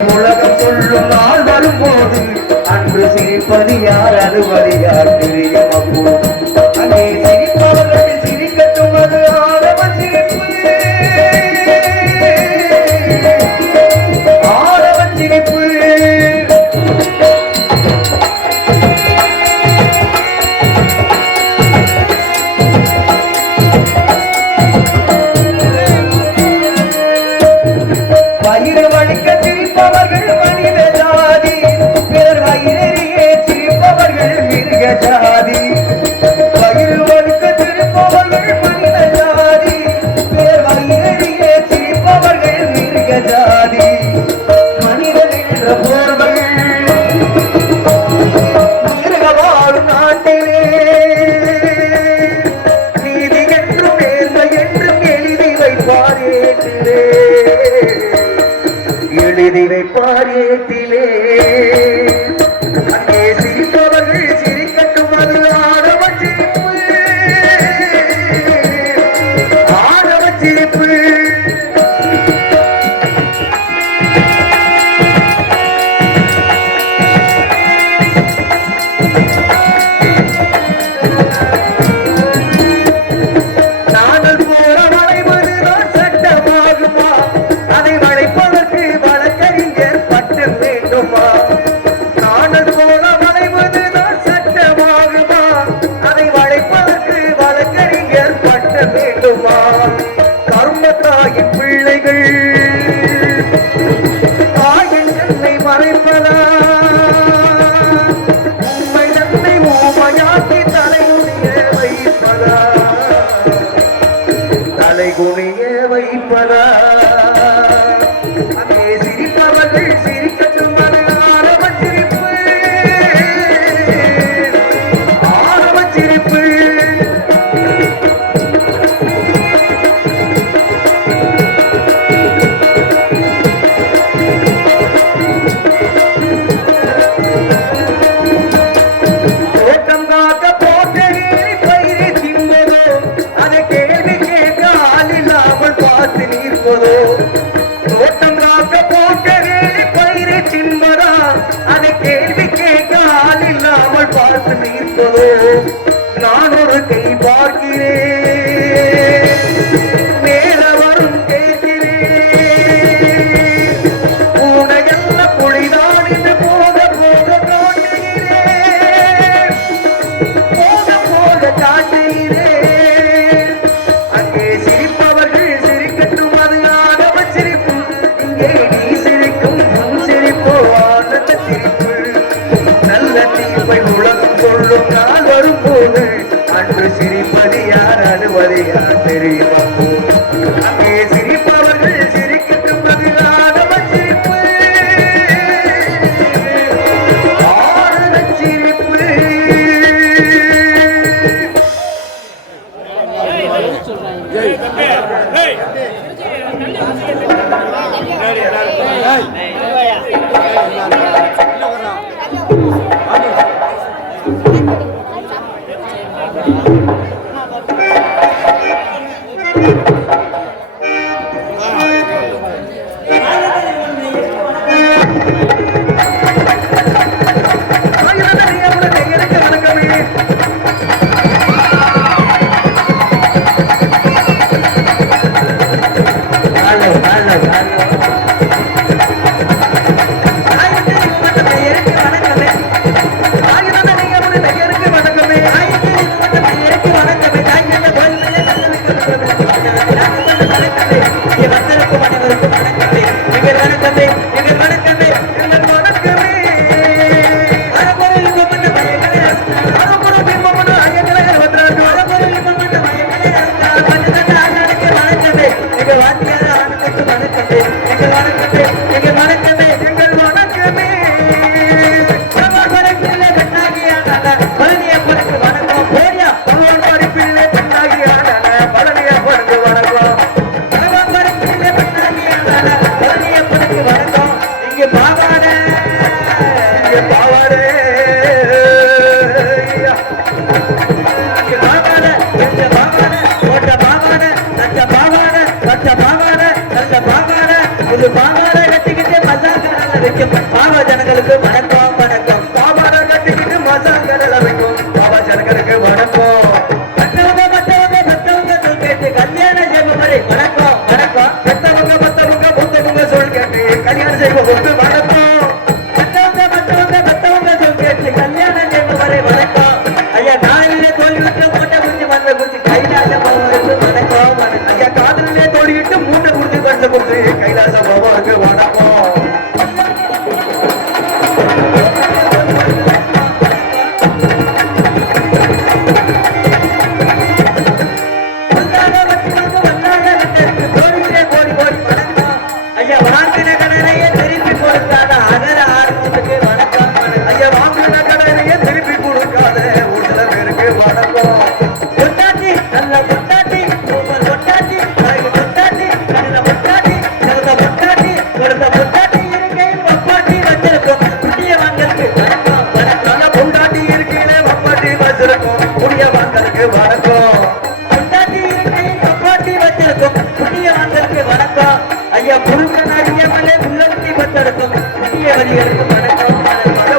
உலகம் சொல்லும் நாள் வரும்போது அன்று சிரிப்பது யார் அழுவது யார் தெரியும் அப்போது அங்கே சிரிப்பவர்கள் சிரிக்கட்டும் அது ஆரம்ப சிரிப்பு ஆரம்ப சிரிப்பு வயிறு வலிக்க சிரிப்பவர்கள் மனித ஜாதி பிறர் வயிறறியே சிரிப்பவர்கள் மிருக ஜாதி வயிறு வலிக்க சிரிப்பவர்கள் மனித ஜாதி பிறர் வயிறறியே சிரிப்பவர்கள் மிருக ஜாதி மனிதன் என்ற போர்வர்கள் மிருக வாழும் நாட்டிலே நீதி என்றும் நேர்மை என்றும் எழுதி வைப்பார் ஏற்றிலே எழுதி வைப்பார் ஏற்றிலே அங்கே சிரிப்பவர்கள் சிரிக்கட்டும் அது ஆரம்ப சிரிப்பு ஆரம்ப சிரிப்பு நாங்கள் போற வளைவதுதான் சட்டமாகுமா அதை வளைப்பதற்கு வழக்கறிஞர் பட்டம் வேண்டுமா நாங்கள் போற வளைவதுதான் சட்டமாகுமா அதை வளைப்பதற்கு வழக்கறிஞர் பட்டம் வேண்டுமா கர்மத்தாயின் பிள்ளைகள் தாயின் தன்னை மறைப்பதா உண்மை தன்னை ஊமையாக்கி தலைகுனிய வைப்பதா தலைகுனிய வைப்பதா அங்கே சிரிப்பவர்கள் சிரிக்கட்டும் அது ஆரம்ப சிரிப்பு ஆரம்ப சிரிப்பு தோட்டம் காக்க போட்டே பயிரை தின்பதோ அதை கேள்வி கேட்க ஆள் இல்லாமல் பார்த்து நிற்பதோ தோட்டம் காக்க போட்டே பயிரை தின்பதா அதை கேள்வி கேட்க ஆள் இல்லாமல் பார்த்து நிற்பதோ நான் ஒரு கை பார்க்கிறேன் மேல வரும் கேட்கிறேன் உனகெல்ல புலிதான் என்று போக போக காட்டுகிறேன் போக போக காட்டுகிறேன் அங்கே சிரிப்பவர்கள் சிரிக்கட்டும் அது ஆரம்ப சிரிப்பு இங்கே நீ சிரிக்கும் உன் சிரிப்போ ஆனந்த சிரிப்பு நல்ல தீர்ப்பை உலகம் சொல்லும் நாள் வரும்போது அன்று சிரிப்பது யார் அழுவது யார் தெரியும் அப்போது அங்கே சிரிப்பவர்கள் சிரிக்கட்டும் அது ஆரம்ப சிரிப்பு ஆனந்த சிரிப்பு பாவாடை கட்டிக்கிட்டு மசாக்காரங்க வைக்கும் பாபா ஜனங்களுக்கு வணக்கம் வணக்கம். பாபாட கட்டிக்கிட்டு மசாங்கடல வைக்கும் பாபா ஜனங்களுக்கு வணக்கம். மற்றவங்க சொல் கேட்டு கல்யாணம் செய்வோம் வரை வணக்கம் வணக்கம். பெத்தவங்க மூத்தவங்க சொல் கேட்டு கல்யாணம் செய்வோம் வணக்கம். மற்றவங்க சொல் கேட்டு கல்யாணம் செய்வோம் வரை வணக்கம். ஐயா காலையில தோல்வி விட்டு மூட்டை குடிச்சு மண்ணை குடிச்சு கைலாச போவதற்கு வணக்கம் வணக்கம். ஐயா காதலே தோடிக்கிட்டு மூட்டை குடிச்சு கொஞ்சம் கொடுத்து கைலாச போவதற்கு வணக்கம்.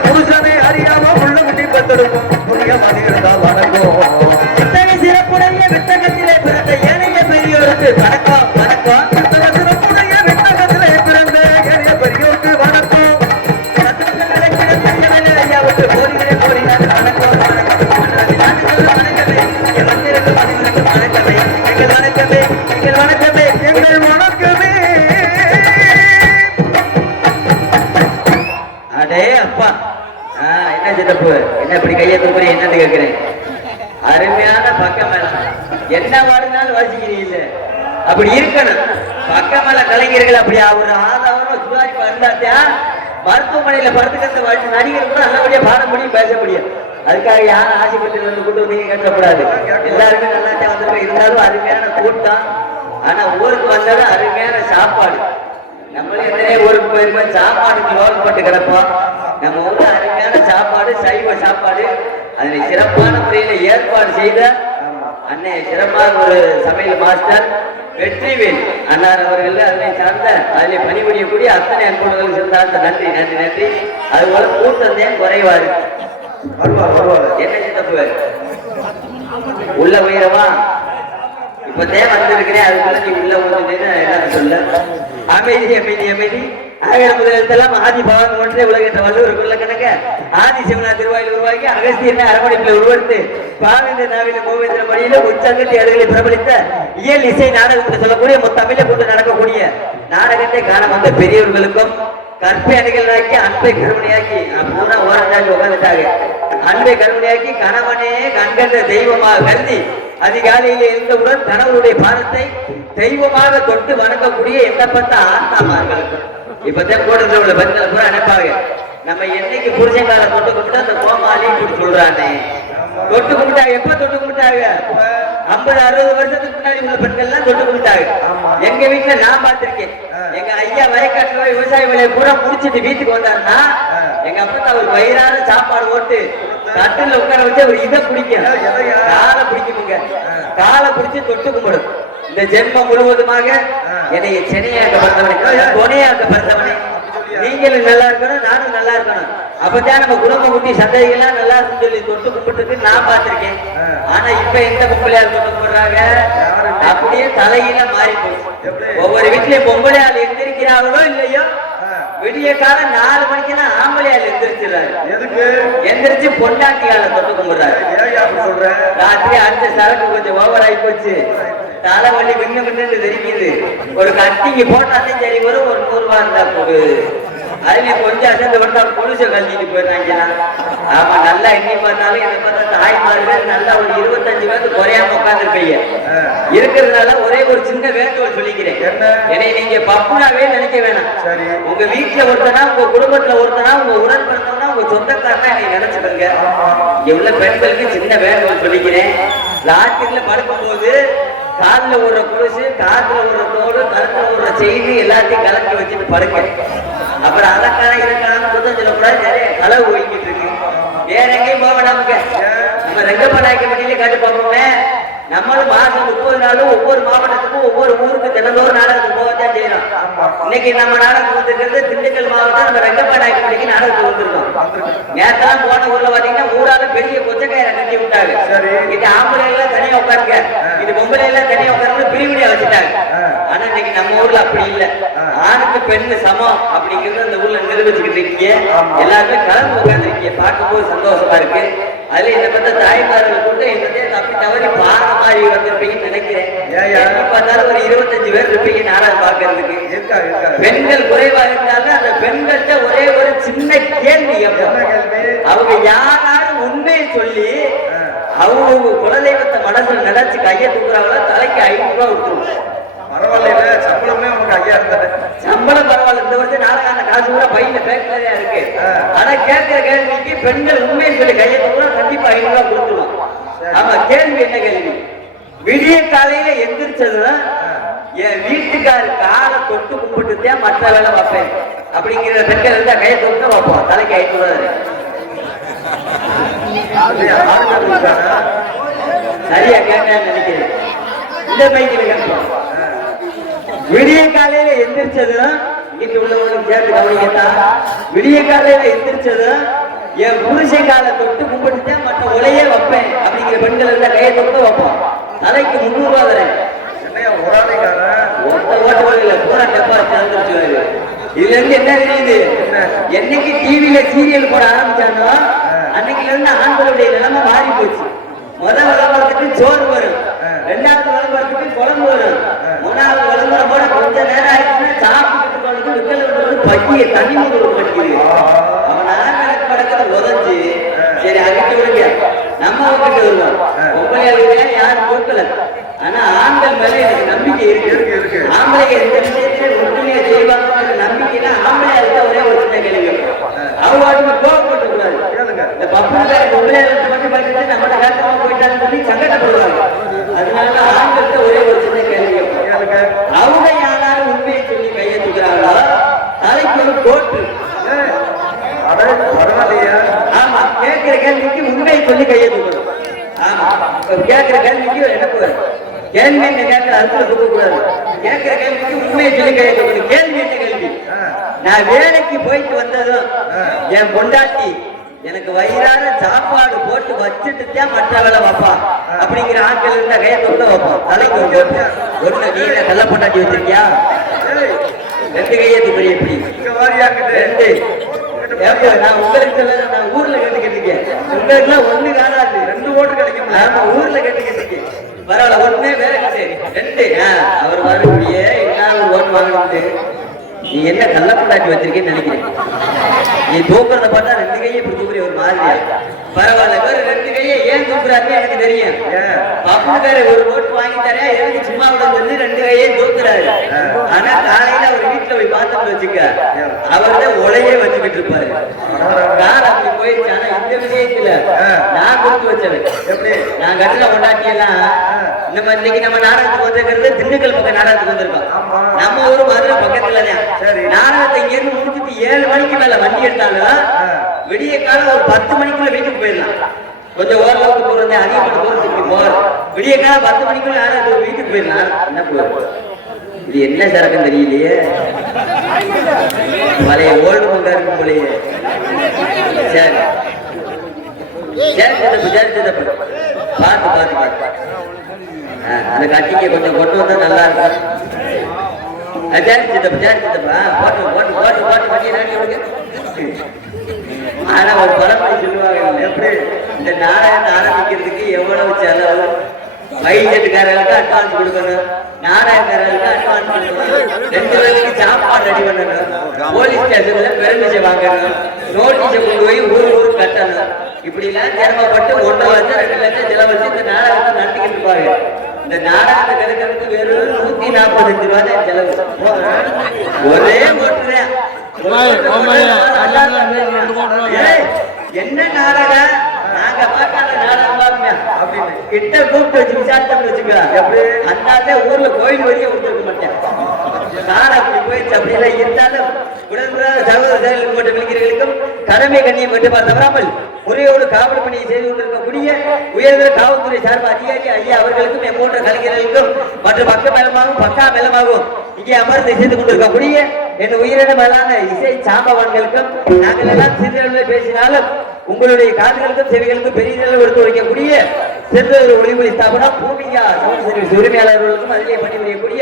புருஷனை அறியாம உள்ள குட்டி பத்தெடுக்கும் புண்ணியமாக இருந்தால் வணக்கம். சிறப்புடைய வித்தகத்திலே பிறந்த ஏனைய பெரியோருக்கு வணக்கம் வணக்கம். சிறப்புடைய வித்தகத்திலே பிறந்த ஏனைய பெரியோருக்கு வணக்கம். ஐயாவுக்கு கோரிகளே கோரினார் வணக்கம் வணக்கம். வணக்கமே எங்கள் வணக்கமே எங்கள் வணக்கமே எங்கள் வணக்கமே எங்கள் வணக்கமே. அடே அப்பா என்ன சித்தப்பு என்ன இப்படி கையை தூக்குறீ என்னன்னு கேட்கிறேன். அருமையான பக்கமேல என்ன பாடுனாலும் வாசிக்கிறீங்க. அப்படி இருக்கணும் பக்கமேல கலைஞர்கள். அப்படி ஒரு ஆதாரம் சுதாரிப்பா இருந்தாத்தியா மருத்துவமனையில படுத்துக்கிற வாழ்க்கை நடிகர் கூட நல்லபடியா பாட முடியும் பேச முடியும். அதுக்காக யாரும் ஆசைப்பட்டு வந்து கூட்டு வந்தீங்க கேட்கக்கூடாது. எல்லாருமே நல்லாத்தான் வந்திருக்கோம். இருந்தாலும் அருமையான கூட்டம். ஆனா ஊருக்கு வந்தாலும் அருமையான சாப்பாடு. நம்மளே எத்தனையோ ஊருக்கு போயிருக்கோம், சாப்பாடுக்கு லோகப்பட்டு கிடப்போம். நம்ம ஊர்ல அருமையான சாப்பாடு, சைவ சாப்பாடு. அதனை சிறப்பான முறையில ஏற்பாடு செய்த அன்னை சிறப்பான ஒரு சமையல் மாஸ்டர் வெற்றிவேல் அன்னார் அவர்கள், அதனை சார்ந்த அதிலே பணிபுரியக்கூடிய அத்தனை அன்புகளும் சேர்ந்தார்ந்த நன்றி நன்றி நன்றி. அதுபோல கூட்டத்தையும் குறைவாரு என்ன சித்தப்பு உள்ள உயரவா இப்பதான் வந்திருக்கிறேன். அதுக்குள்ள நீ உள்ள வந்துட்டேன்னு என்ன சொல்ல. அமைதி அமைதி அமைதி. ஆயிரம் முதலெல்லாம் ஆதி பகவான் ஒன்றே உலகத்தை வள்ளுவர் உள்ள கணக்க ஆதி சிவனா திருவாயில் உருவாக்கி அகஸ்தியனை அரவணைப்பில் உருவெடுத்து பாவேந்திர நாவில கோவேந்திர மொழியில உச்சங்கத்தி அருகளை பிரபலித்த இயல் இசை நாடகம் என்று சொல்லக்கூடிய தமிழை கொண்டு நடக்கக்கூடிய நாடகத்தை காண வந்த பெரியவர்களுக்கும் கற்பை அணிகளாக்கி அன்பை கருமணியாக்கி பூரா ஓரண்டாக்கி உட்காந்துட்டாங்க. அன்பை கருமணியாக்கி கணவனே கண்கண்ட தெய்வமாக கருதி அதிகாலையிலே இருந்தவுடன் கணவனுடைய பாதத்தை தெய்வமாக தொட்டு வணங்கக்கூடிய எண்ணப்பட்ட ஆத்மார்களுக்கு இப்பதான் கூட்டத்தில் பெண்களை பூரா நினைப்பாங்க. நம்ம என்னைக்கு புருஷங்கால தொட்டு கும்பிட்டா அந்த கோமாளியும் இப்படி சொல்றானே தொட்டு கும்பிட்டாங்க. எப்ப தொட்டு கும்பிட்டாங்க? 50-60 வருஷத்துக்கு முன்னாடி உள்ள பெண்கள் எல்லாம் தொட்டு கும்பிட்டாங்க. எங்க வீட்டுல நான் பார்த்திருக்கேன். எங்க ஐயா வயக்காட்டுல விவசாய வேலையை பூரா முடிச்சுட்டு வீட்டுக்கு வந்தாருன்னா எங்க அப்பா அவர் வயிறான சாப்பாடு ஓட்டு தட்டுல உட்கார வச்சு அவர் இதை பிடிக்கும், காலை பிடிக்குமுங்க. காலை பிடிச்சு தொட்டு கும்பிடும். இந்த ஜென்மம் முழுவதுமாக என்னை சென்னையாக்க பிறந்தவனே, துணையாக்க பிறந்தவனே, நீங்களும் நல்லா இருக்கணும், நானும் நல்லா இருக்கணும். அப்பதான் நம்ம குடும்ப குட்டி சந்தைகள்லாம் நல்லா இருக்குன்னு சொல்லி தொட்டு கும்பிட்டு நான் பார்த்திருக்கேன். ஆனா இப்ப எந்த பொம்பளையார் தொட்டு கும்பிடுறாங்க? அப்படியே தலையில மாறி போச்சு. ஒவ்வொரு வீட்லயும் பொம்பளையால் எந்திரிக்கிறார்களோ இல்லையோ விடிய காலம் 4 மணிக்கெல்லாம் ஆம்பளையால் எந்திரிச்சிடறாரு. எந்திரிச்சு பொண்டாட்டியால தொட்டு கும்பிடுறாரு. ராத்திரி அடுத்த சரக்கு கொஞ்சம் ஓவர் ஆகி போச்சு, தலைவலி விண்ணு விண்ணு தெரிக்குது. ஒரு கட்டிங்க போட்டாலும் சரி வரும், ஒரு 100 ரூபா இருந்தா போடு. அதுல கொஞ்சம் அசந்து படுத்தா பொலிச கழிச்சிட்டு போயிடுறாங்க. ஆமா, நல்லா எண்ணி பார்த்தாலும் என்ன பார்த்தா தாய்மார்கள் நல்லா ஒரு 25 பேருக்கு குறையாம உட்காந்துருப்பீங்க. இருக்கிறதுனால ஒரே ஒரு சின்ன வேண்டுகோள் சொல்லிக்கிறேன். என்னை நீங்க பப்புனாவே நினைக்க வேணாம். உங்க வீட்டுல ஒருத்தனா, உங்க குடும்பத்துல ஒருத்தனா, உங்க உடன் பிறந்தவனா, உங்க சொந்தக்காரனா நீங்க நினைச்சுக்கோங்க. இங்க உள்ள பெண்களுக்கு சின்ன வேண்டுகோள் சொல்லிக்கிறேன். ராத்திரில படுக்கும் போது காலில் ஒரு குருசு, காத்துல ஒரு தோடு, கருத்துல ஒரு செய்தி எல்லாத்தையும் கலக்கி வச்சுட்டு படுக்க. அப்புறம் அதற்கான இதற்கான புத்தம் சொல்லக்கூடாது. நிறைய களவு ஒழிக்கிட்டு இருக்கு. வேற எங்கேயும் போக வேண்டாமுங்க. நம்ம ரெங்கப்படாய்க்க வண்டியில காட்டு பார்ப்போமே. நம்மளும் மாசம் 30 நாளும் ஒவ்வொரு மாவட்டத்துக்கும் ஒவ்வொரு ஊருக்கு தினந்தோறும் நாடகத்துக்கு போகத்தான் செய்யறோம். இன்னைக்கு நம்ம நாடகத்துக்கு வந்திருக்கிறது திண்டுக்கல் மாவட்டம் நம்ம ரெங்கப்பாநாயக்கம்படிக்கு நாடகத்துக்கு வந்திருக்கோம். நேரத்தான் போன ஊர்ல பாத்தீங்கன்னா ஊரால பெரிய கொச்சக்காயில கட்டி விட்டாங்க. இது ஆம்பளை எல்லாம் தனியா உட்காருங்க, இது பொம்பளை எல்லாம் தனியா உட்கார்ந்து பிரிவிடியா வச்சுட்டாங்க. ஆனா இன்னைக்கு நம்ம ஊர்ல அப்படி இல்ல, ஆணுக்கு பெண்ணு சமம் அப்படிங்கிறது அந்த ஊர்ல நிரூபிச்சுக்கிட்டு இருக்கீங்க. எல்லாருமே கலந்து உட்கார்ந்துருக்கீங்க, பார்க்கும்போது சந்தோஷமா இருக்கு. அதுல இந்த பத்த தாய்மார்கள் கூட என்னதே தப்பி தவறி பாட மாதிரி வந்திருப்பீங்கன்னு நினைக்கிறேன். பார்த்தாலும் ஒரு 25 பேர் இருப்பீங்க நாடகம் பார்க்கறதுக்கு. பெண்கள் குறைவா இருந்தாலும் அந்த பெண்கள்கிட்ட ஒரே ஒரு சின்ன கேள்வி, அவங்க யாராலும் உண்மையை சொல்லி அவங்க குலதெய்வத்தை மனசுல நினைச்சு கையை தூக்குறாங்களோ தலைக்கு 500 ரூபாய் கொடுத்துருவோம். பரவாயில்ல, சம்பளமே உனக்கு 5000 சம்பளம் பரவாயில்ல. இந்த வருஷம் நாடகான காசு கூட பையில பேக்கலையா இருக்கு. ஆனா கேட்கிற கேள்விக்கு பெண்கள் உண்மையை சொல்லி கையை தூக்குறோம், கண்டிப்பா 500 ரூபாய் கொடுத்துருவோம். ஆமா, கேள்வி என்ன கேள்வி? விடிய காலையில எந்திரிச்சதுதான் என் வீட்டுக்காரு காலை தொட்டு கும்பிட்டுதான் மற்ற வேலை வைப்பேன் அப்படிங்கிற பெண்கள் இருந்தா கையை தொட்டு வைப்போம், தலைக்கு 500 ரூபாய். சரியா கேட்டேன்னு நினைக்கிறேன். இந்த பைக்கில் கேட்போம். விடிய காலையில எந்திரிச்சதும் வீட்டு உள்ளவங்களுக்கு சேர்த்து கவனிக்கத்தான். விடிய காலையில எந்திரிச்சதும் என் புருஷன் காலை தொட்டு கும்பிட்டுதான் மற்ற உலையே வைப்பேன் அப்படிங்கிற பெண்கள் இருந்தா கையை தொட்டு வைப்போம், தலைக்கு 300 ரூபாய் தரேன். ஓட்டுல பூரா டப்பா சேர்ந்துருச்சு. இதுல இருந்து என்ன தெரியுது? என்னைக்கு டிவில சீரியல் போட ஆரம்பிச்சானோ அன்னைக்குல இருந்து ஆண்களுடைய நிலைமை மாறி போச்சு. முதல் விளம்பரத்துக்கு சோறு வரும், 2வது விளம்பரத்துக்கு குழம்பு வரும், 3வது விளம்பரம் போட கொஞ்ச நேரம் ஆயிடுச்சுன்னா சாப்பிட்டு விக்கல் பக்கிய தண்ணி படிக்குது. அவன் ஆண்களுக்கு படக்கத்தை உதஞ்சு சரி அகிட்டு விடுங்க, நம்ம விட்டுட்டு வருவோம். பொம்பளையாளுங்க யாரும் போக்கல. ஆனா ஆண்கள் மேல எனக்கு நம்பிக்கை இருக்கு. ஆம்பளைங்க இந்த விஷயத்துல உண்மையா செய்வாங்க நம்பிக்கைன்னா ஆம்பளையா இருக்க ஒரே ஒரு சின்ன கேள்வி, அவங்க கோவப்பட்டு கூடாது. இந்த பப்பளை பொம்பளையாளத்தை மட்டும் பார்த்துட்டு நம்மள வேகமா போயிட்டான்னு சொல்லி சங்கடப்படுவாங்க. அதனால ஆண்கள்கிட்ட ஒரே ஒரு சின்ன கேள்வி, அவங்க யாராலும் உண்மையை சொல்லி கையை தூக்குறாங்களோ தலைக்கு ஒரு கோட்டு. ஆமா, கேட்கிற கேள்விக்கு உண்மையை சொல்லி கையை தூக்கணும். ஆமா, கேட்கிற கேள்விக்கு எனக்கு கேள்வி என்ன கேட்கிற அர்த்தம் தூக்க கூடாது. கேட்கிற கேள்விக்கு உண்மையை சொல்லி கையை தூக்கணும். கேள்வி என்ன கேள்வி? நான் வேலைக்கு போயிட்டு வந்ததும் என் பொண்டாட்டி எனக்கு வயிறார சாப்பாடு போட்டு வச்சுட்டு தான் மற்ற வேலை வைப்பா அப்படிங்கிற ஆட்கள் இருந்தா கையை தொட்ட வைப்போம், தலைக்கு ஒண்ணு. நீ கல்ல பொண்டாட்டி வச்சிருக்கியா? 2 கையை தூக்குறீ எப்படி? 2 நான் உங்களுக்கு சொல்ல, நான் ஊர்ல கேட்டுக்கிட்டேன். உங்களுக்கு எல்லாம் 1 காணாது, 2 ஓட்டு கிடைக்கும். ஆமா, ஊர்ல கேட்டுக்கிட்டேன். பரவாயில்ல, 1 வேற 2. அவர் வரக்கூடிய இன்னொரு ஓட்டு வாங்கிட்டு நீ என்ன கள்ள பொண்டாட்டி வச்சிருக்கேன்னு நினைக்கிறேன். நீ தூக்குறத பார்த்தா 2 கையை இப்படி தூக்குறீ ஒரு மாதிரியா. பரவாயில்ல, வேற 2 கையை ஏன் தூக்குறாருன்னு எனக்கு தெரியும். பப்புக்கார ஒரு ஓட்டு வாங்கி தரேன் எனக்கு சும்மா விட 2 கையே தூக்குறாரு. ஆனா காலையில அவர் வீட்டுல போய் பார்த்தோம்னு வச்சுக்க, அவர்தான் உலையே வச்சுக்கிட்டு இருப்பாரு. கால் அப்படி போயிடுச்சு. ஆனா இந்த விஷயத்துல நான் கொடுத்து வச்சவன். எப்படி நான் கட்டில கொண்டாட்டியெல்லாம் நம்ம இன்னைக்கு நம்ம நாடகத்துக்கு வந்திருக்கிறது திண்டுக்கல் பக்கம் நாடகத்துக்கு வந்திருக்கோம். நம்ம ஊரு மதுரை பக்கத்துலதான். நாடகத்தை இங்க இருந்து முடிச்சுட்டு 7 மணிக்கு மேல வண்டி எடுத்தாலும் விடிய காலம் ஒரு 10 மணிக்குள்ள வீட்டுக்கு போயிடலாம். கொஞ்சம் ஓரளவுக்கு தூரம் அதிகப்பட்ட தூரத்துக்கு போறோம். விடிய காலம் 10 மணிக்குள்ள யாரும் வீட்டுக்கு போயிடலாம். என்ன போயிடும்? இது என்ன சரக்குன்னு தெரியலையே. பழைய ஓல்டு கொண்டா இருக்கும் போலயே. சரி சரி பார்த்து அந்த கட்டிங்க கொஞ்சம் கொண்டு வந்தா நல்லா இருக்கும். ஆனா ஒரு பரப்பை சொல்லுவாங்க, எப்படி இந்த நாடகத்தை ஆரம்பிக்கிறதுக்கு எவ்வளவு செலவு, வைஜெட்டுக்காரர்களுக்கு அட்வான்ஸ் கொடுக்கணும், நாடகக்காரர்களுக்கு அட்வான்ஸ் கொடுக்கணும், 2 பேருக்கு சாப்பாடு ரெடி பண்ணணும், போலீஸ் ஸ்டேஷன்ல பெருமிஷம் வாங்கணும், நோட்டீஸை கொண்டு போய் ஊருக்கு கட்டணும். இப்படி எல்லாம் சிரமப்பட்டு 1.5 லட்சம் 2 லட்சம் செலவழிச்சு இந்த நாடகத்தை நடத்திக்கிட்டு இருப்பாங்க. இந்த நாடகத்தை கிடைக்கிறதுக்கு வெறும் 145 ரூபாய் தான் செலவு. ஒரே ஓட்டுறேன். என்ன நாடகம் நாங்க பார்க்காத நாடகம் பாருங்க அப்படின்னு கிட்ட கூப்பிட்டு வச்சு விசாரிச்சு வச்சுக்க. எப்படி அந்த ஊர்ல கோயில் வழியே விட்டுருக்க மாட்டேன். காலம் அப்படி போயிடுச்சு. அப்படி எல்லாம் இருந்தாலும் உடன்படாத சகோதர செயலுக்கு போட்ட விழிக்கிறவர்களுக்கும் கடமை கண்ணியம் என்று தவறாமல் முறையோடு காவல் பணியை செய்து கொண்டிருக்கக்கூடிய உயர்ந்த காவல்துறை சார்பு அதிகாரி ஐயா அவர்களுக்கும் என் போன்ற கலைஞர்களுக்கும் மற்றும் பக்க மேலமாகவும் பக்கா மேலமாகவும் இங்கே அமர்ந்து செய்து கொண்டிருக்கக்கூடிய என் உயிரின மேலான இசை சாம்பவான்களுக்கும் நாங்கள் எல்லாம் சிறிதளவில் பேசினாலும் உங்களுடைய காதுகளுக்கும் செவிகளுக்கும் பெரிய அளவு எடுத்து வைக்கக்கூடிய சிறிதொரு ஒளிமொழி ஸ்தாபனம் பூமிகா சமூக சர்வீஸ் உரிமையாளர்களுக்கும் அதிலே பணிபுரியக்கூடிய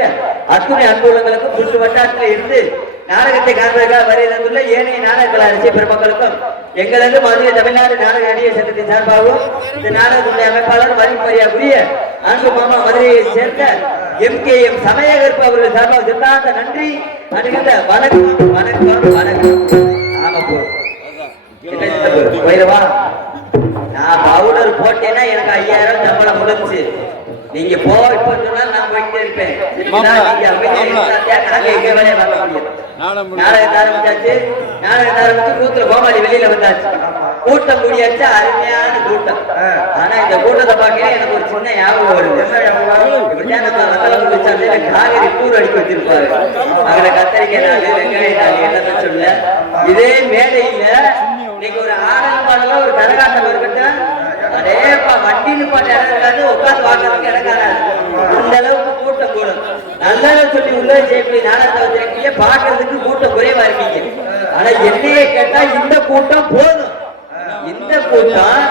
அத்துணை அன்புள்ளங்களுக்கும் சுற்று வட்டாரத்தில் இருந்து நாடகத்தை காண்பதற்காக வருகை தந்துள்ள ஏனைய நாடக கலா ரசிக பெருமக்களுக்கும் எங்களது மதுரை தமிழ்நாடு நாடக நடிகர் சங்கத்தின் சார்பாகவும் இந்த நாடகத்துடைய அமைப்பாளர் மதிப்பறியாக்குரிய அன்பு மாமா மதுரையை சேர்ந்த MKM சமயகற்பு அவர்கள் சார்பாக சித்தாந்த நன்றி அணுகின்ற வணக்கம் வணக்கம் வணக்கம். ஆமா போ போயிடுவா. நான் பவுடர் போட்டேன்னா எனக்கு 5000 சம்பளம் முடிஞ்சு. நீங்க போ இப்ப சொன்னா நான் போயிட்டே இருப்பேன். நாடகத்தை ஆரம்பிச்சாச்சு. நாடகத்தை ஆரம்பிச்சு கூத்துல கோமாளி வெளியில வந்தாச்சு. கூட்டம் கூடியாச்சு. அருமையான கூட்டம். ஆனா இந்த கூட்டத்தை பார்க்க எனக்கு ஒரு சின்ன ஞாபகம் வருது. இப்படிதான் நம்ம வத்தலம் முடிச்சாலே காவிரி கூறு அடிக்க வச்சிருப்பாரு. அதுல கத்தரிக்காய் நாள் வெங்காய நாள் என்னன்னு சொல்ல இதே மேடையில இன்னைக்கு ஒரு ஆடல் பாடல ஒரு கரகாட்டம் இருக்கட்டும் அதேப்பா வண்டின்னு பாட்டு இடம் இருக்காது உட்காந்து வாக்குறதுக்கு இடக்காது அந்த அளவுக்கு கூட்டம் கூடும். நல்லதை சொல்லி உள்ள செய்யக்கூடிய நாடகத்தை வச்சிருக்கீங்க பாக்குறதுக்கு கூட்டம் குறைவா இருக்கீங்க. ஆனா என்னையே கேட்டா இந்த கூட்டம் போதும். இந்த கூட்டம்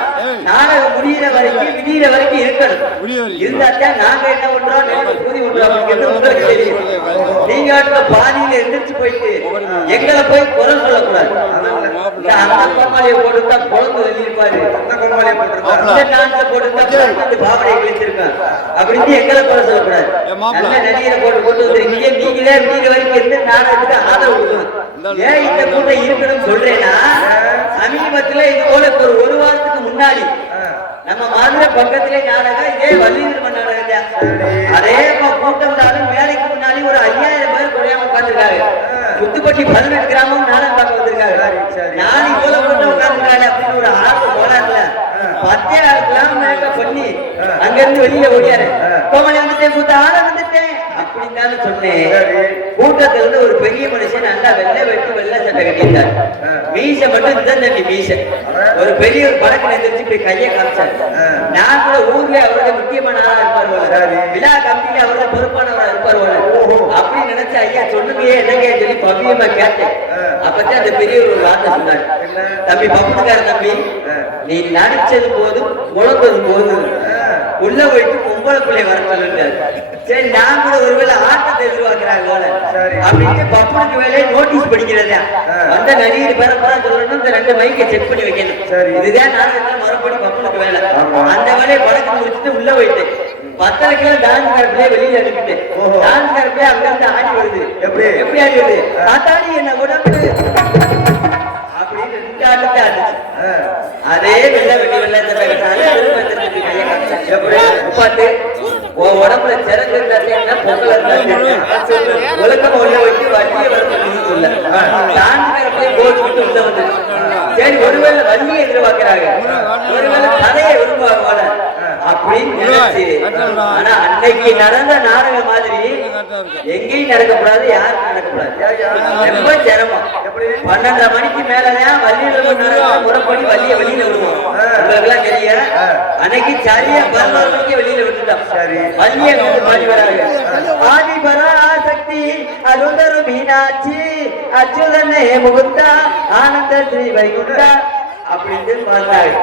நாடகம் முடிகிற வரைக்கும் விடிகிற வரைக்கும் இருக்கணும். இருந்தாத்தான் நாங்க என்ன பண்றோம் கூதி விடுறோம் உங்களுக்கு தெரியும். நீங்க பாதியில எந்திரிச்சு போயிட்டு எங்களை போய் குரல் சொல்லக்கூடாது. அந்த கோமாளியை போட்டுட்டா குழந்தை வெளியிருப்பாரு. அந்த டான்ஸ போட்டுட்டா பாவனை கழிச்சிருக்கேன் அப்படின்னு எங்களை குறை சொல்லக்கூடாது. நல்ல நடிகரை போட்டு கொண்டு வந்துருக்கீங்க. நீங்களே விடிகிற வரைக்கும் இருந்து நாடகத்துக்கு ஆதரவு கொடுக்கணும். ஏன் இந்த கூட்டம் இருக்கணும்னு சொல்றேன்னா சமீபத்துல இது போல ஒரு வாரத்துக்கு முன்னாடி நம்ம மதுரை பக்கத்திலே நாடகம் இதே வள்ளிதர்மன் நாடகம் அதே கூட்டம் தாலும் வேலைக்கு முன்னாடி ஒரு 5000 பேர் குறையாம உட்காந்துருக்காரு. புத்துப்பட்டி 18 கிராமம் நாடகம் பார்க்க வந்திருக்காரு. நான் இவ்வளவு கூட்டம் உட்காந்துருக்காரு அப்படின்னு ஒரு ஆர்வம் போனார்ல 10,000 கிலோமீட்டர் பண்ணி அங்க இருந்து வெளியில ஓடியாரு. கோமலி வந்துட்டேன் கூட்ட ஆள வந்துட்டேன் அப்படின்னு சொன்னேன். கூட்டத்துல இருந்து ஒரு பெரிய மனுஷன் நல்லா வெள்ளை வெட்டி வெள்ளை சட்டை கட்டிட்டார். மீச மட்டும் தண்ணி மீச ஒரு பெரிய ஒரு படக்கு நினைச்சு இப்படி கையை காமிச்சாரு. நான் கூட ஊர்ல அவரோட முக்கியமான ஆளா இருப்பார். விழா கமிட்டியில அவரோட பொறுப்பானவரா இருப்பார். அப்படி நினைச்சு ஐயா சொல்லுங்க என்னங்க சொல்லி பவியமா கேட்டேன். அப்பதான் அந்த பெரிய ஒரு வார்த்தை சொன்னாரு. தம்பி பப்புக்கார தம்பி நீ நடிச்சது போதும் உழந்தது போதும் உள்ள போயிட்டு பொம்பளை பிள்ளை வர சொல்லுங்க. சரி நான் கூட ஒருவேளை ஆட்டத்தை எதிர்பார்க்கிறாங்க அப்படின்னு பப்பனுக்கு வேலையை நோட்டீஸ் படிக்கிறதா வந்த நடிகர் பேரப்பதான் சொல்லணும். இந்த 2 மைக்கை செக் பண்ணி வைக்கணும். இதுதான் நாடகத்துல மறுபடி பப்பனுக்கு வேலை. அந்த வேலையை படக்கு முடிச்சுட்டு உள்ள போயிட்டு 10 கிலோ டான்ஸ் காரப்பிள்ளைய வெளியில அனுப்பிட்டு டான்ஸ் காரப்பிள்ளைய அங்க இருந்து ஆடி வருது. எப்படி ஆடி வருது தாத்தாடி என்ன உடம்பு அப்படின்னு 2 ஆட்டத்தை ஆடுச்சு. அதே வெள்ள வெட்டி வெள்ள பாட்டு உன் உடம்புல சிறகு இருந்தா பொங்கல் உலகம் உள்ள வச்சு வண்டியை வரணும்னு சொல்ல டான்ஸ் போய் கோச் விட்டு உள்ள வந்து சரி ஒருவேளை வண்டியை எதிர்பார்க்கிறாங்க ஒருவேளை கதையை விரும்புவாங்க அப்படின்னு நினைச்சு. ஆனா அன்னைக்கு நடந்த நாடகம் மாதிரி எங்கேயும் நடக்கக்கூடாது யாருக்கும் நடக்கக்கூடாது. ரொம்ப சிரமம். 12:30 மணிக்கு மேலதான் வள்ளியில முறைப்படி வள்ளிய வெளியில விடுவோம். உங்களுக்கு எல்லாம் தெரியும். அன்னைக்கு சரியா 11 மணிக்கு வெளியில விட்டுட்டோம். வள்ளிய பாடி வராங்க. ஆதி பராசக்தி அருந்தரு மீனாட்சி அச்சுதனே முகுந்தா ஆனந்த ஸ்ரீ வைகுண்டா அப்படின்னு பார்த்தாங்க.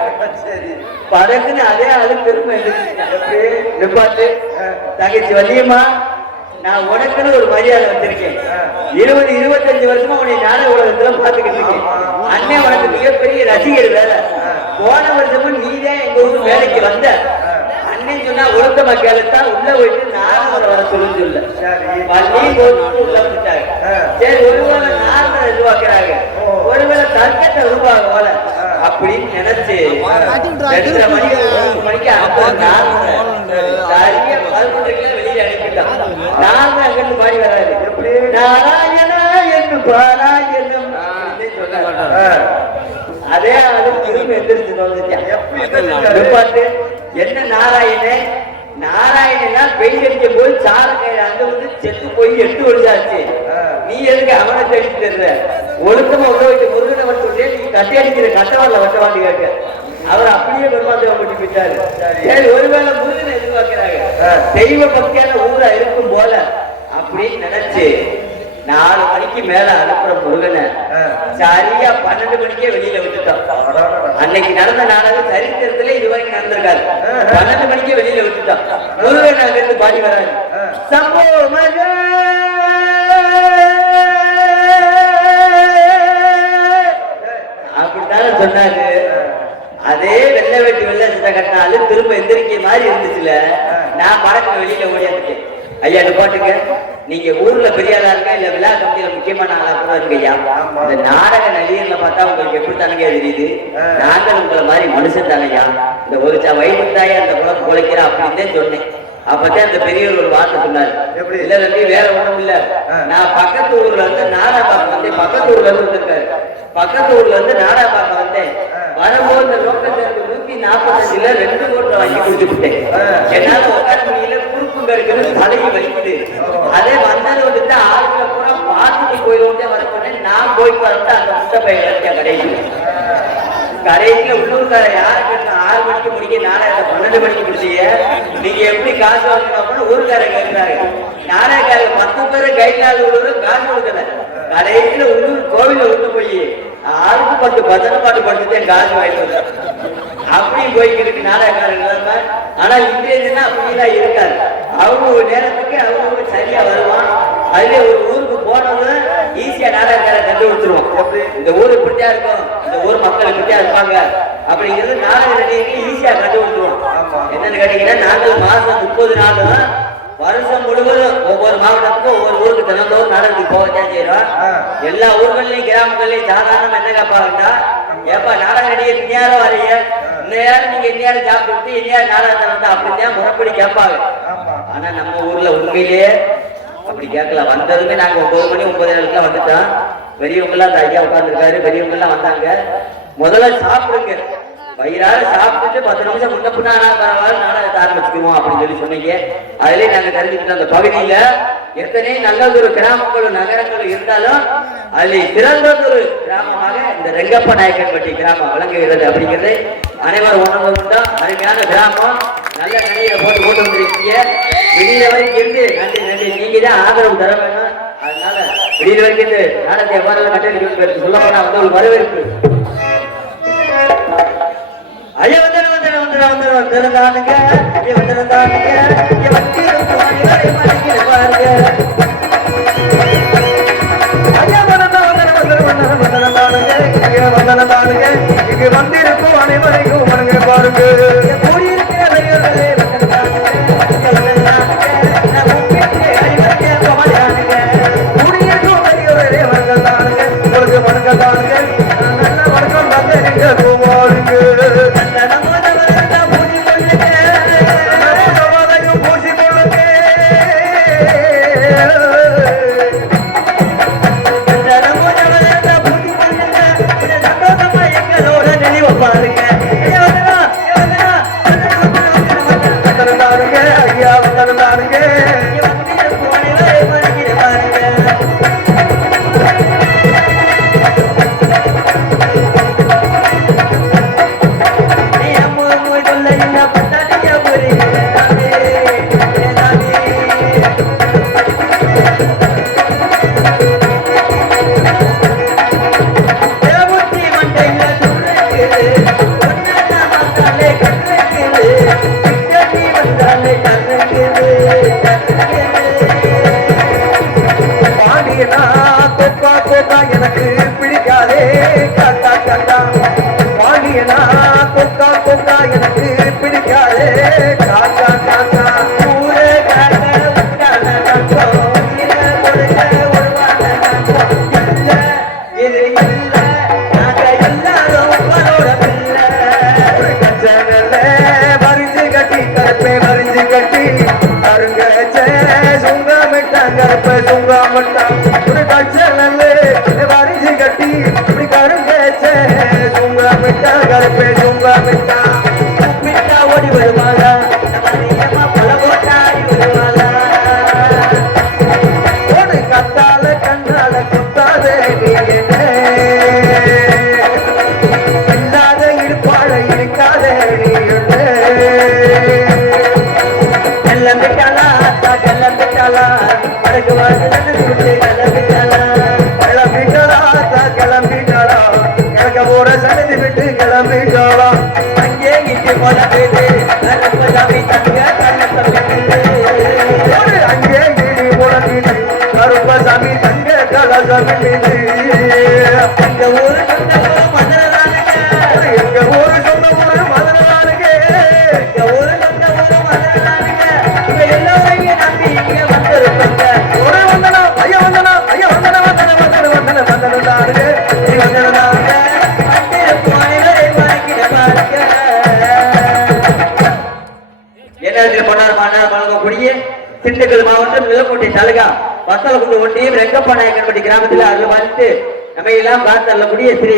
பறக்குன்னு அதே ஆளு பெருமை நிப்பாட்டு தங்கச்சி வள்ளியம்மா நான் உனக்குன்னு ஒரு மரியாதை வச்சிருக்கேன். 20-25 வருஷமா உன்னை நாடக உலகத்துல பாத்துக்கிட்டு இருக்கேன். அண்ணன் உனக்கு மிகப்பெரிய ரசிகர் வேலை. போன வருஷமும் நீதான் எங்க ஊர் வேலைக்கு வந்த அண்ணன் சொன்னா ஒழுக்க மக்களுத்தான் உள்ள போயிட்டு நாடகம் வர சொல்லுன்னு சொல்ல உள்ள வந்துட்டாங்க. சரி ஒருவேளை நாடகம் எதிர்பார்க்கிறாங்க ஒருவேளை தர்க்கத்தை உருவாக அப்படின்னு நினைச்சு 2:30 மணிக்கு சரியா 11 கிலோ வெளியில அனுப்பிட்டான். நாங்க அங்கிருந்து பாடி வராது நாராயணா என்று பாராயணம் அதே ஆளு திரும்ப எந்திரிச்சு பாட்டு என்ன நாராயணன் நாராயணனா பெயிண்ட் அடிக்கும் போது சாரக்காய் அங்க வந்து செத்து போய் 8 வருஷம் ஆச்சு. நீ எதுக்கு அவனை தேடிட்டு இருந்த ஒழுக்கமா உள்ள வைக்க முருகனை வந்து கட்டி அடிக்கிற கட்டவாடல வட்டவாண்டி கேட்க அவர் அப்படியே பெருமாந்தேவன் பட்டி போயிட்டாரு. சரி ஒருவேளை முருகனை எதிர்பார்க்கிறாங்க தெய்வ பக்தியான ஊரா இருக்கும் போல அப்படின்னு நினைச்சு 4 மணிக்கு மேல அனுப்புற முருகனை சரியா 12 மணிக்கே வெளியில விட்டுட்டோம். அன்னைக்கு நடந்த நாடகம் சரித்திரத்துல இதுவரைக்கும் நடந்திருக்காரு. 12 மணிக்கே வெளியில விட்டுட்டோம். முருகன் அங்க இருந்து பாடி வராரு. சம்போ மக அப்படித்தானே சொன்னாரு. அதே வெள்ளை வெட்டி வெள்ளை சட்டை கட்டினாலும் திரும்ப எந்திரிக்கை மாதிரி இருந்துச்சுல. நான் பறக்க வெளியில ஓடியாந்துட்டேன். ஐயா போட்டுங்க, நீங்க ஊர்ல பெரிய ஆளா இருக்கா இல்ல விழா கமிட்டியில முக்கியமான ஆளா கூட இருக்கு ஐயா. இந்த நாடக நடிகர்ல பார்த்தா உங்களுக்கு எப்படி தானங்க தெரியுது? நாங்கள் உங்களை மாதிரி மனுஷன் தானையா. இந்த ஒரு வயிற்றுத்தாயே அந்த குழப்பம் குலைக்கிற அப்படின்னு சொன்னேன். அப்பதான் அந்த பெரியவர் ஒரு வார்த்தை சொன்னாரு. இல்ல தம்பி வேற ஒண்ணும் இல்ல, நான் பக்கத்து ஊர்ல இருந்து நாடகம் பார்க்க வந்தேன். பக்கத்து ஊர்ல இருந்து வந்திருக்காரு. பக்கத்து ஊர்ல இருந்து நாடகம் பார்க்க வந்தேன். வரும்போது இந்த லோக்கல் 145ல 2 கோட்டை வாங்கி குடிச்சு விட்டேன். என்னால உட்கார முடியல, குறுப்புங்க இருக்குது, தலையை வலிக்குது. அதே வந்தது வந்துட்டு ஆளுகளை பூரா பார்த்துட்டு போயிடுவோம் வர சொன்னேன். நான் போயிட்டு வரட்டு அந்த முட்டை பையன் கடைசியில உள்ளூர்கார யாரு கேட்டா 6 மணிக்கு முடிக்க நாடகத்தை 12 மணிக்கு முடிச்சீங்க, நீங்க எப்படி காசு வாங்கணும் ஊருக்காரங்க கேட்கிறாரு. நாடகக்காரங்க 10 பேரு கையிலாத உள்ளூர் காசு கொடுக்கல. கடைசியில உள்ளூர் கோவில விட்டு போய் 6க்கு 10 பஜனை பாட்டு படிச்சுட்டேன் காசு வாங்கிட்டு வந்தேன். அப்படி போய்கிட்டு இருக்கு நாடகக்காரங்க. ஆனா இன்றைய தினம் அப்படிதான் இருக்காரு. அவங்க ஒரு நேரத்துக்கு அவங்க சரியா வருவான். அதுல ஒரு ஊருக்கு போனவங்க ஈஸியா நாடகக்கார கண்டுபிடிச்சிருவோம். இந்த ஊர் இப்படித்தான் இருக்கும், இந்த ஊர் மக்கள் இப்படித்தான் இருப்பாங்க அப்படிங்கிறது நாடக நடிகர்கள் ஈஸியா கண்டுபிடிச்சிருவோம். என்னன்னு கேட்டீங்கன்னா, நாங்கள் மாசம் 30 நாளும் வருஷம் முழுவதும் ஒவ்வொரு மாவட்டத்துக்கும் ஒவ்வொரு ஊருக்கு தினந்தோறும் நாடகத்துக்கு போகத்தான் செய்யறோம். எல்லா ஊர்கள்லயும் கிராமங்கள்லயும் சாதாரண என்ன கேட்பாங்கட்டா, ஏப்பா நாடக நடிகர் இந்நேரம் வரைய, இந்த நேரம் நீங்க இந்நேரம் சாப்பிட்டு இந்நேரம் நாடகத்தை வந்தா அப்படித்தான் முறைப்படி கேட்பாங்க. ஆனா நம்ம ஊர்ல உண்மையிலேயே அப்படி கேட்கல. வந்ததுமே நாங்க 9 மணி 9:30 வந்துட்டோம். பெரியவங்க எல்லாம் அந்த ஐயா உட்கார்ந்துருக்காரு. பெரியவங்க எல்லாம் வந்தாங்க. முதல்ல சாப்பிடுங்க, வயிறார சாப்பிட்டுட்டு 10 நிமிஷம் முன்ன பின்னா பரவாயில்ல நாடகத்தை ஆரம்பிச்சுக்குவோம் அப்படின்னு சொன்னீங்க. அதுலயே நாங்க தெரிஞ்சுக்கிட்டோம், அந்த பகுதியில எத்தனை நல்லதொரு கிராமங்களும் நகரங்களும் இருந்தாலும் அதில் சிறந்ததொரு கிராமமாக இந்த ரெங்கப்ப நாயக்கன்பட்டி கிராமம் விளங்குகிறது அப்படிங்கிறது அனைவரும் உணர்வு. அருமையான கிராமம், நல்ல நடிகரை போட்டு வந்திருக்கீங்க. வெளியில வரைக்கும் இருந்து நன்றி நன்றி. நீங்க தான் ஆதரவு தர வேணும். அதனால வெளியில வரைக்கும் இருந்து நாடகத்தை எவ்வாறு கட்டளை சொல்ல போனா வந்து ஒரு வரவேற்பு. ஐயா வந்திருக்கும் அனைவரைக்கும் பாருங்க. மாவட்டம் நிலக்கோட்டை தாலுகா வத்தலகுண்டு ஒன்றியம் ரெங்கப்ப நாயக்கன்பட்டி கிராமத்தில் அருள் வாழ்த்து நம்ம எல்லாம் பார்த்தக்கூடிய ஸ்ரீ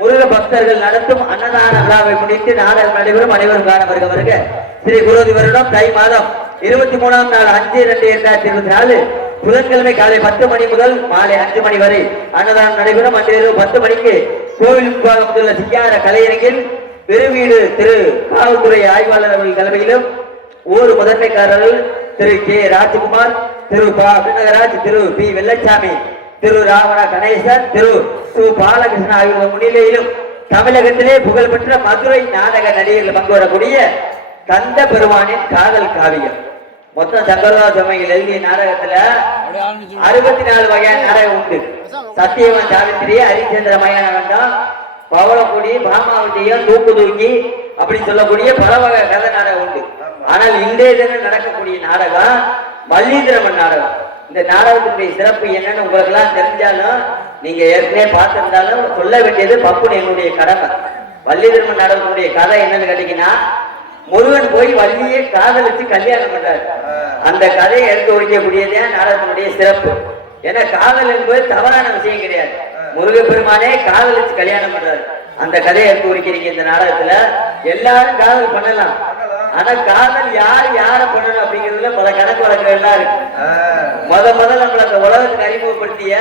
முருக பக்தர்கள் நடத்தும் அன்னதான விழாவை முன்னிட்டு நாடகம் நடைபெறும் அனைவரும் காண வருக. ஸ்ரீ குரோதி வருடம் தை மாதம் 23ஆம் நாள் 5/2/2024 புதன்கிழமை காலை 10 மணி முதல் மாலை 5 மணி வரை அன்னதானம் நடைபெறும். அன்று இரவு 10 மணிக்கு கோவில் முன்பாக உள்ள சிங்கார கலையரங்கில் பெருவீடு திரு காவல்துறை ஆய்வாளர் அவர்கள் தலைமையிலும் ஊர் முதன்மைக்காரர்கள் திரு கே ராஜ்குமார், திரு பா பின்னகராஜ், திரு பி வெள்ளச்சாமி, திரு ராவண கணேசன், திரு சு பாலகிருஷ்ணன் ஆகியோர் முன்னிலையிலும் தமிழகத்திலே புகழ்பெற்ற மதுரை நாடக நடிகர்கள் பங்கு வரக்கூடிய கந்த பெருமானின் காதல் காவியம். மொத்தம் சங்கரதாஸ் சுவாமிகள் எழுதிய நாடகத்துல 64 வகையான நாடகம் உண்டு. சத்தியவன் சாவித்திரி, ஹரிச்சந்திர மயான கண்டம், பவளக்குடி, பாமாவட்டியம், தூக்கு தூக்கி அப்படி சொல்லக்கூடிய பல வகை கதை நாடகம் உண்டு. ஆனால் இன்றைய தினம் நடக்கக்கூடிய நாடகம் வள்ளீந்திரமன் நாடகம். இந்த நாடகத்தினுடைய சிறப்பு என்னன்னு உங்களுக்கு எல்லாம் தெரிஞ்சாலும் நீங்க ஏற்கனவே பார்த்திருந்தாலும் சொல்ல வேண்டியது பப்புன்னு என்னுடைய கடமை. வள்ளீந்திரமன் நாடகத்தினுடைய கதை என்னன்னு கேட்டீங்கன்னா, முருகன் போய் வள்ளியை காதலிச்சு கல்யாணம் பண்றாரு. அந்த கதையை எடுத்து ஒழிக்கக்கூடியதே நாடகத்தினுடைய சிறப்பு. ஏன்னா காதல் என்பது தவறான விஷயம் கிடையாது. முருகப்பெருமானே காதலிச்சு கல்யாணம் பண்றாரு. அந்த கதையை எடுத்து ஒழிக்கிறீங்க. இந்த நாடகத்துல எல்லாரும் காதல் பண்ணலாம், ஆனா காதல் யார் யார பண்ணணும் அப்படிங்கிறதுல பல கணக்கு வழக்குகள் எல்லாம் இருக்கு. முதல்ல நம்மள அந்த உலகத்துக்கு அறிமுகப்படுத்திய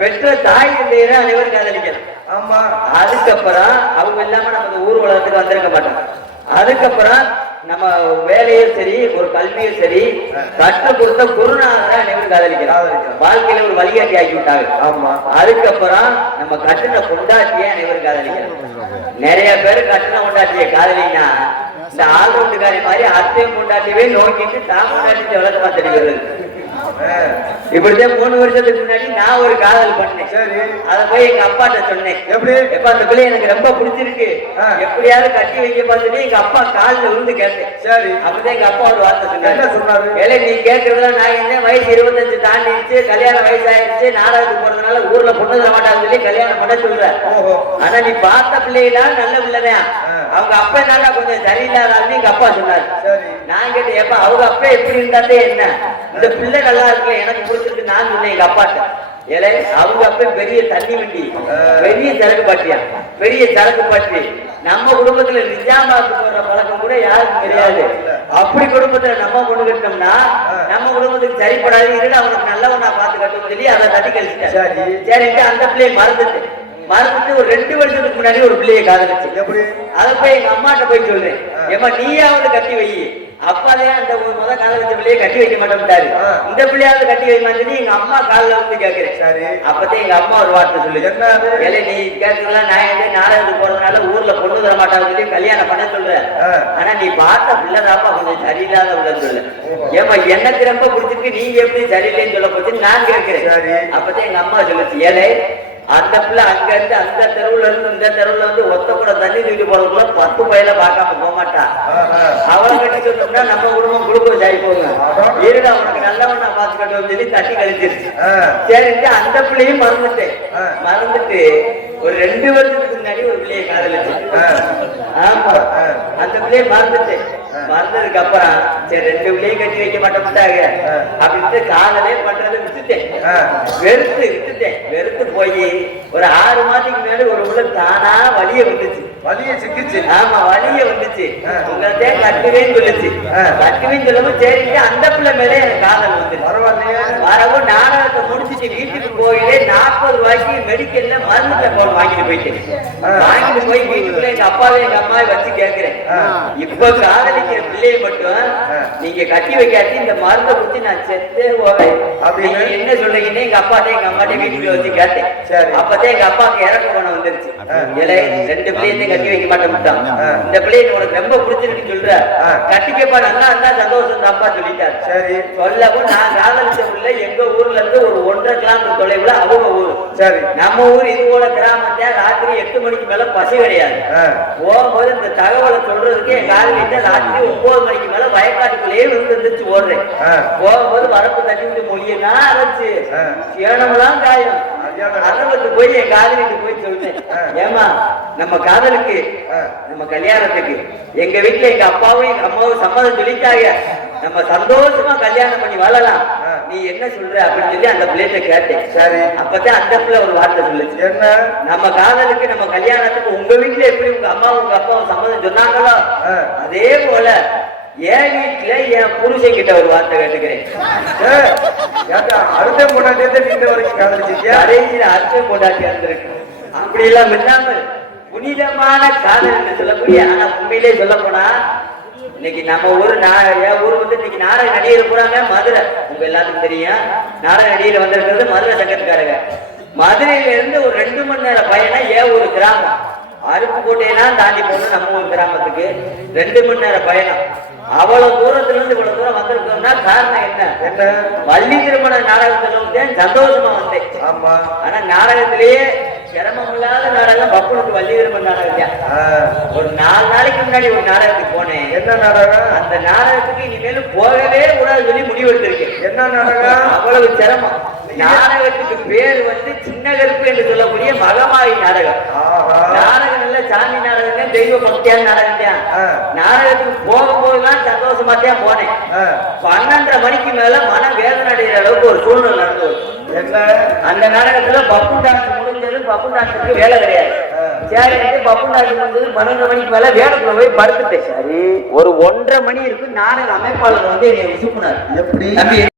பெற்ற தாய் தந்தையரை அனைவரும் காதலிக்கலாம். ஆமா, அதுக்கப்புறம் அவங்க இல்லாம நம்ம ஊர் உலகத்துக்கு வந்திருக்க மாட்டோம். அதுக்கப்புறம் நம்ம வேலையும் சரி, ஒரு கல்வியும் சரி, கற்றுக் கொடுத்த குருநாதரை அனைவரும் காதலிக்கிறோம். வாழ்க்கையில ஒரு வழிகாட்டி ஆக்கி விட்டாங்க. ஆமா, அதுக்கப்புறம் நம்ம கட்டின கொண்டாட்டியே அனைவரும் காதலிக்கிறோம். நிறைய பேர் கட்டின கொண்டாட்டிய காதலினா இந்த ஆல்ரவுண்டுக்காரி மாதிரி அத்தையும் கொண்டாட்டியவே நோக்கிட்டு தான் கொண்டாட்டி விளக்கமா தெரிகிறது. இப்படிதான் 3 வருஷத்துக்கு முன்னாடி நான் ஒரு காதல் பண்ணேன். அதை போய் எங்க அப்பாட்ட சொன்னேன். எப்ப அந்த பிள்ளை எனக்கு ரொம்ப பிடிச்சிருக்கு, எப்படியாவது கட்டி வைக்க பார்த்துட்டு எங்க அப்பா காலில் விழுந்து கேட்டேன். சரி, அப்படிதான் எங்க அப்பா ஒரு வார்த்தை சொன்னாரு. வேலை நீ கேட்கறதுல நான் என்ன வயசு 25 தாண்டிடுச்சு, கல்யாண வயசு ஆயிடுச்சு, நாடகத்துக்கு போறதுனால ஊர்ல பொண்ணு தர மாட்டாங்க சொல்லி கல்யாணம் பண்ண சொல்ற. ஆனா நீ பார்த்த பிள்ளைலாம் நல்ல பிள்ளைதான், அவங்க அப்பா என்னால கொஞ்சம் சரியில்லாதான்னு எங்க அப்பா சொன்னாரு. நான் கேட்டேன், எப்ப அவங்க அப்பா எப்படி இருந்தாலே என்ன, இந்த பிள்ளை நல்லா இருக்குல்ல, எனக்கு பிடிச்சிருக்கு. நான் சொன்னேன் எங்க அப்பாட்ட, ஏலே அவங்க அப்ப பெரிய தண்ணி வண்டி, பெரிய சரக்கு பாட்டியா, பெரிய சரக்கு பாட்டி. நம்ம குடும்பத்துல நிஜாமாவுக்கு போடுற பழக்கம் கூட யாருக்கும் கிடையாது. அப்படி குடும்பத்துல நம்ம கொண்டு கட்டோம்னா நம்ம குடும்பத்துக்கு சரிப்படாது, இருட அவனுக்கு நல்லவனா பார்த்து கட்டணும் சொல்லி அதை தட்டி கழிச்சிட்டேன். சரிட்டு அந்த பிள்ளையை மறந்துட்டு ஒரு 2 வருஷத்துக்கு முன்னாடி ஒரு பிள்ளையை காதலிச்சு. அதை போய் எங்க அம்மாட்ட போய் சொல்றேன், ஏமா நீயாவது கட்டி வை. அப்பாதே அந்த முத காதலிச்ச பிள்ளையை கட்டி வைக்க மாட்டேன்ட்டாரு, இந்த பிள்ளையாவது கட்டி வைமான்னு எங்க அம்மா காலில் வந்து கேட்கிறேன். அப்பதான் எங்க அம்மா ஒரு வார்த்தை சொல்லு, ஏலே நீ கேட்கலாம், நான் நாடகத்துக்கு போறதுனால ஊர்ல பொண்ணு தர மாட்டாங்க சொல்லி கல்யாணம் பண்ண சொல்றேன். ஆனா நீ பார்த்த பிள்ளைதாப்பா கொஞ்சம் சரியில்லாத உள்ளன்னு சொல்லு. ஏமா எனக்கு ரொம்ப பிடிச்சிருக்கு, நீங்க எப்படி சரியில்லைன்னு சொல்ல போச்சுன்னு நான் கேட்கிறேன். அப்பதான் எங்க அம்மா சொல்லுச்சு, ஏலே அந்த பிள்ளை அங்க இருந்து அந்த தெருவுல இருந்து இந்த தெருவுல இருந்து ஒத்த கூட தண்ணி தூக்கி போறதுக்குள்ள 10 பையில பார்க்காம போக மாட்டா. அவளை கட்டி சொன்னோம்னா நம்ம குடும்பம் சரி போங்க, இருட அவனுக்கு நல்லவன் பார்த்து கட்டுவோம் சொல்லி தட்டி கழிச்சிருச்சு. சரிட்டு அந்த பிள்ளையும் மறந்துட்டு ஒரு 2 வருஷத்துக்கு முன்னாடி ஒரு பிள்ளையை காதலிச்சு. ஆமா, அந்த பிள்ளையை மறந்ததுக்கு அப்புறம் சரி 2 பிள்ளையும் கட்டி வைக்க மாட்டேன்ட்டாங்க அப்படின்ட்டு காதலே பண்றதை விட்டுட்டேன். வெறுத்து போய் ஒரு 6 மாதத்துக்கு மேல ஒரு உள்ள தானா வலிய வந்துச்சு. ஆமா, வலிய வந்துச்சு. உங்கள்கிட்ட கட்டுவேன்னு சொல்லுச்சு. கட்டுவேன்னு சொல்லவும் சரிட்டு அந்த பிள்ளை மேலே எனக்கு காதல் வந்து வரவும் நாடகத்தை முடிச்சுட்டு வீட்டுக்கு போயிலே 40 ரூபாய்க்கு மெடிக்கல்ல மருந்து போன் வாங்கிட்டு போய் வீட்டுக்குள்ள எங்க அப்பாவே எங்க அம்மாவை வச்சு கேட்கிறேன், இப்ப காதலிக்கிற பிள்ளையை மட்டும் நீங்க கட்டி வைக்காட்டி இந்த மருந்தை குடிச்சு நான் செத்தே போவேன் அப்படின்னு என்ன சொல்றீங்கன்னு எங்க அப்பாட்ட எங்க அம்மாட்ட வீட்டுக்குள்ள வச்சு கேட்டேன். அப்பதான் எங்க அப்பாவுக்கு இறக்க குணம் வந்துருச்சு. 2 பிள்ளையத்தையும் கட்டி வைக்க மாட்டேன், இந்த பிள்ளையை உனக்கு ரொம்ப பிடிச்சிருக்குன்னு சொல்ற, கட்டிக்கப்பா நல்லா இருந்தா சந்தோஷம் அப்பா சொல்லிட்டாரு. சரி சொல்லவும் நான் காதலிச்ச பிள்ளை எங்க ஊர்ல இருந்து ஒரு 1.5 கிலோமீட்டர் தொலைவுல அவங்க ஊரு. சரி, நம்ம ஊர் இது போல கிராமத்தை ராத்திரி 8 மணிக்கு மேல பசி கிடையாது. போகும்போது இந்த தகவலை சொல்றதுக்கு என் காதலிட்ட ராத்திரி 9 மணிக்கு மேல வயக்காட்டுக்குள்ளேயே விழுந்துருந்துச்சு ஓடுறேன். போகும்போது வரப்பு தட்டி விட்டு மொழியனா அரைச்சு சேனமெல்லாம் காயும். அரவத்து போய் என் காதலிட்டு போய் சொல்றேன், ஏமா நம்ம காதலுக்கு நம்ம கல்யாணத்துக்கு எங்க வீட்டுல எங்க அப்பாவும் எங்க அம்மாவும் சம்மதம் சொல்லிட்டாங்க, நம்ம சந்தோஷமா கல்யாணம் பண்ணி வாழலாம். ஆ. நீ என்ன சொல்ற அப்படின்னு சொல்லி அந்த பிள்ளைகிட்ட கேட்டேன். சரி. அப்பதான் அந்த பிள்ளை ஒரு வார்த்தை சொல்லுச்சு. என்ன? நம்ம காதலுக்கு நம்ம கல்யாணத்துக்கு உங்க வீட்டுல எப்படி உங்க அம்மா உங்க அப்பாவும் சம்மதம் சொன்னாங்களோ ஆ. அதே போல என் வீட்டுல என் புருஷன் கிட்ட ஒரு வார்த்தை கேட்டுக்கிறேன். அடுத்த முன்னாடி நீண்ட வரைக்கும் காதலிச்சிருக்கியா? கடைசியில அர்த்தம் கொண்டாட்டி இருந்திருக்கு. அப்படி எல்லாம் இல்லாமல் புனிதமான காதல் என்று சொல்லக்கூடிய, ஆனா உண்மையிலே சொல்ல போனா இன்னைக்கு நம்ம ஊரு என் ஊர் வந்து இன்னைக்கு நாடக நடிகர் பூராமே மதுரை. உங்க எல்லாத்துக்கும் தெரியும், நாடக நடிகர் வந்திருக்கிறது மதுரை சங்கத்துக்காரங்க. மதுரையில இருந்து ஒரு 2 மணி நேர பயணம் என் ஒரு கிராமம் அருப்புக்கோட்டையெல்லாம் தாண்டி போகணும். நம்ம ஊர் கிராமத்துக்கு 2 மணி நேர பயணம். அவ்வளவு தூரத்துல இருந்து இவ்வளவு தூரம் வந்திருக்கோம்னா காரணம் என்ன? என்ன? வள்ளி திருமண நாடகத்துல வந்து சந்தோஷமா வந்தேன். ஆமா. ஆனா நாடகத்திலேயே சிரமம் இல்லாத நாடகம் பப்புனுக்கு வள்ளி திருமண நாடகம். ஒரு 4 நாளைக்கு முன்னாடி ஒரு நாடகத்துக்கு போனேன். என்ன நாடகம்? அந்த நாடகத்துக்கு இனிமேலும் போகவே கூடாது சொல்லி முடிவு எடுத்திருக்கேன். என்ன நாடகம்? அவ்வளவு சிரமம். நாடகத்துக்கு பேர் வந்து சின்ன கருப்பு என்று சொல்லக்கூடிய மகமாயி நாடகம். நாடகம் நல்ல சாமி நாடகம், தெய்வ பக்தியான நாடகம் தான். நாடகத்துக்கு போகும்போதுதான் சந்தோஷமா தான் போனேன். 12:30 மணிக்கு மேல மன வேதனை அடைகிற அளவுக்கு ஒரு சூழ்நிலை நடந்தது. என்ன? அந்த நாடகத்துல பப்பு டான்ஸ் முடிஞ்சது. பப்பு டான்ஸுக்கு வேலை கிடையாது. சரி, பப்பு டான்ஸ் முடிஞ்சது. 12 மணிக்கு மேல வேடத்துல போய் படுத்துட்டேன். சரி, ஒரு 1:30 மணி இருக்கு. நாடக அமைப்பாளர் வந்து என்னை விசுப்புனார். எப்படி? தம்பி